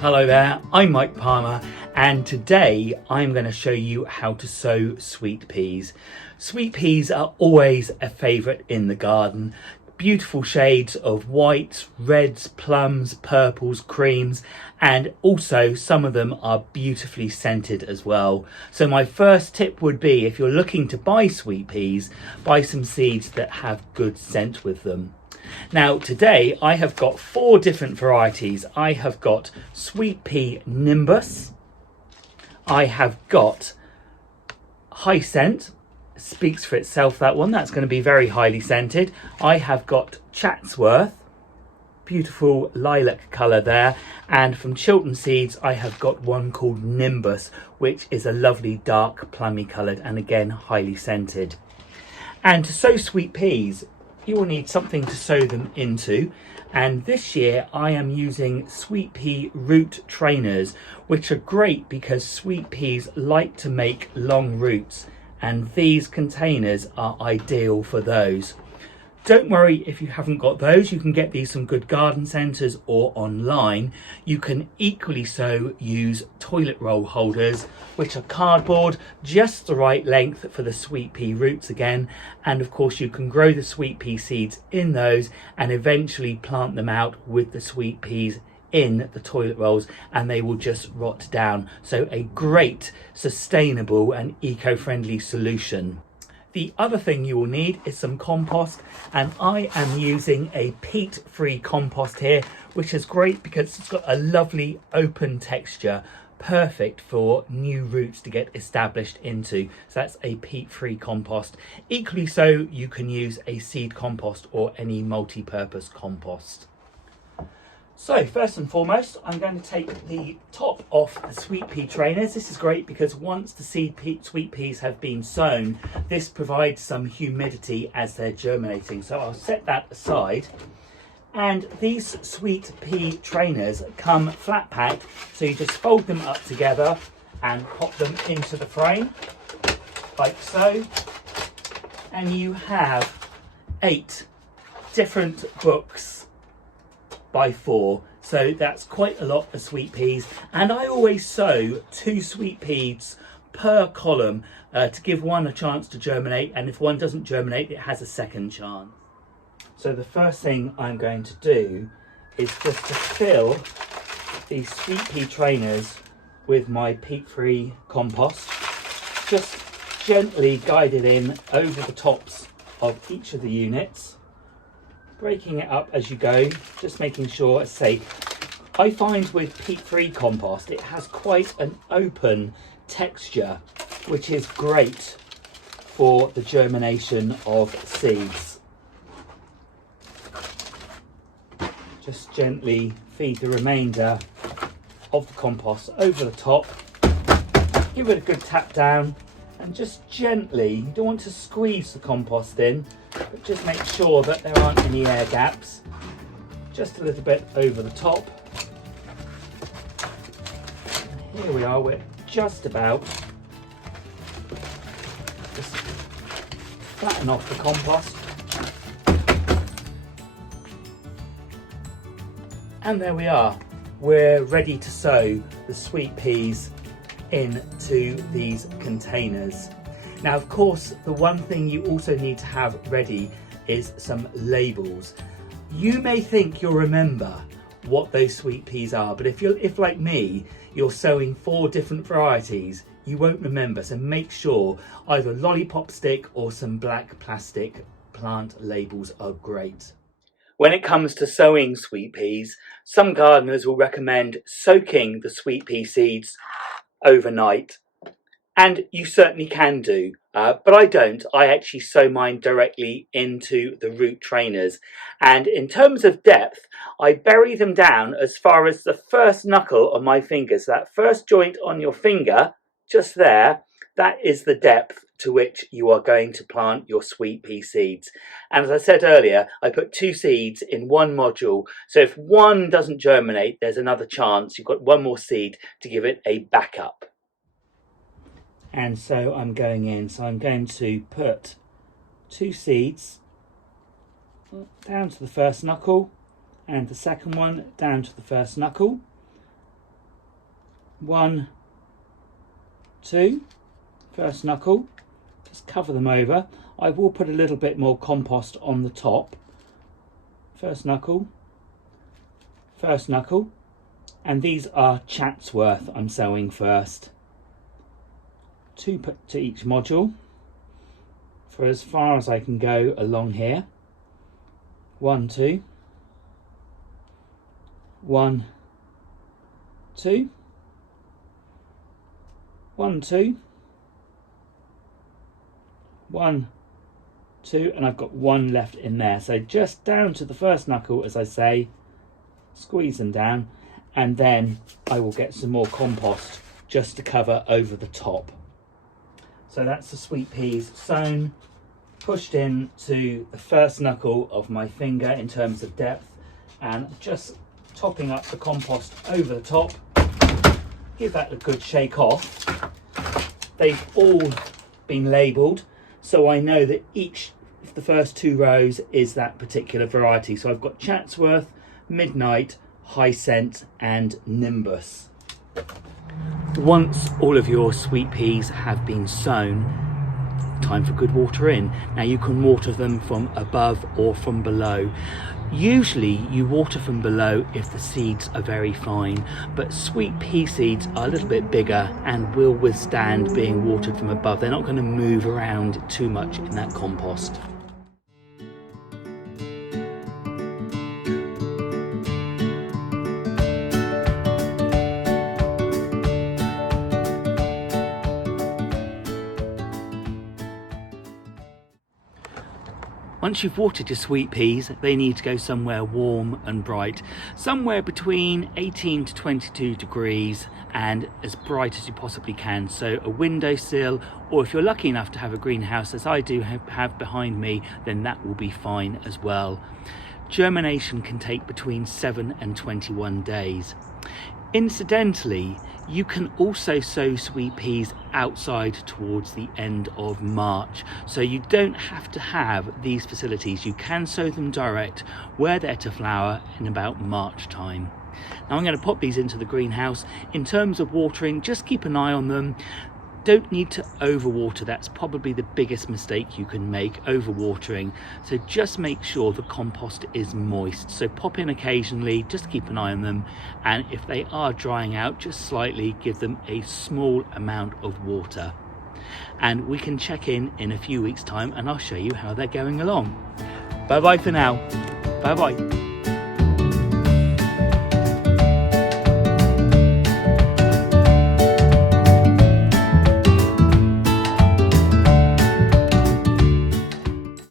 Hello there, I'm Mike Palmer, and today I'm going to show you how to sow sweet peas. Sweet peas are always a favourite in the garden. Beautiful shades of whites, reds, plums, purples, creams, and also some of them are beautifully scented as well. So my first tip would be, if you're looking to buy sweet peas, buy some seeds that have good scent with them. Now today I have got 4 different varieties. I have got Sweet Pea Nimbus, I have got High Scent, speaks for itself that one, that's going to be very highly scented. I have got Chatsworth, beautiful lilac colour there, and from Chiltern Seeds I have got one called Nimbus, which is a lovely dark plummy coloured and again highly scented. And to sow sweet peas, you will need something to sow them into, and this year I am using sweet pea root trainers, which are great because sweet peas like to make long roots, and these containers are ideal for those. Don't worry if you haven't got those, you can get these from good garden centres or online. You can equally so use toilet roll holders, which are cardboard, just the right length for the sweet pea roots again. And of course you can grow the sweet pea seeds in those and eventually plant them out with the sweet peas in the toilet rolls, and they will just rot down. So a great, sustainable and eco-friendly solution. The other thing you will need is some compost, and I am using a peat-free compost here, which is great because it's got a lovely open texture, perfect for new roots to get established into. So that's a peat-free compost. Equally so, you can use a seed compost or any multi-purpose compost. So first and foremost, I'm going to take the top off the sweet pea trainers. This is great because once the sweet peas have been sown, this provides some humidity as they're germinating. So I'll set that aside. And these sweet pea trainers come flat packed, so you just fold them up together and pop them into the frame, like so. And you have 8 different books by 4, so that's quite a lot of sweet peas, and I always sow 2 sweet peas per column to give one a chance to germinate, and if one doesn't germinate it has a second chance. So the first thing I'm going to do is just to fill these sweet pea trainers with my peat-free compost, just gently guide it in over the tops of each of the units, breaking it up as you go, just making sure it's safe. I find with peat-free compost it has quite an open texture, which is great for the germination of seeds. Just gently feed the remainder of the compost over the top, give it a good tap down, and just gently, you don't want to squeeze the compost in, but just make sure that there aren't any air gaps. Just a little bit over the top. And here we are, we're just about. Just flatten off the compost. And there we are. We're ready to sow the sweet peas into these containers. Now, of course, the one thing you also need to have ready is some labels. You may think you'll remember what those sweet peas are, but if like me, you're sowing 4 different varieties, you won't remember. So make sure either lollipop stick or some black plastic plant labels are great. When it comes to sowing sweet peas, some gardeners will recommend soaking the sweet pea seeds overnight. And you certainly can do, but I don't. I actually sow mine directly into the root trainers. And in terms of depth, I bury them down as far as the first knuckle of my finger. So that first joint on your finger, just there, that is the depth to which you are going to plant your sweet pea seeds. And as I said earlier, I put 2 seeds in one module. So if one doesn't germinate, there's another chance. You've got one more seed to give it a backup. And so I'm going to put 2 seeds down to the first knuckle and the second one down to the first knuckle. 1, 2, first knuckle, just cover them over. I will put a little bit more compost on the top. First knuckle, and these are Chatsworth I'm sowing first. 2 put to each module for as far as I can go along here. 1, 2, 1, 2, 1, 2, 1, 2, and I've got 1 left in there. So just down to the first knuckle, as I say, squeeze them down, and then I will get some more compost just to cover over the top. So that's the sweet peas sown, pushed in to the first knuckle of my finger in terms of depth, and just topping up the compost over the top. Give that a good shake off. They've all been labelled, so I know that each of the first 2 rows is that particular variety. So I've got Chatsworth, Midnight, High Scent and Nimbus. Once all of your sweet peas have been sown, time for good water in. Now you can water them from above or from below. Usually you water from below if the seeds are very fine, but sweet pea seeds are a little bit bigger and will withstand being watered from above. They're not going to move around too much in that compost. Once you've watered your sweet peas, they need to go somewhere warm and bright, somewhere between 18 to 22 degrees and as bright as you possibly can. So a windowsill, or if you're lucky enough to have a greenhouse, as I do have behind me, then that will be fine as well. Germination can take between 7 and 21 days. Incidentally, you can also sow sweet peas outside towards the end of March, so you don't have to have these facilities. You can sow them direct where they're to flower in about March time. Now I'm going to pop these into the greenhouse. In terms of watering, just keep an eye on them. Don't need to overwater. That's probably the biggest mistake you can make, overwatering. So just make sure the compost is moist. So pop in occasionally, just keep an eye on them. And if they are drying out just slightly, give them a small amount of water. And we can check in a few weeks' time and I'll show you how they're going along. Bye bye for now. Bye bye.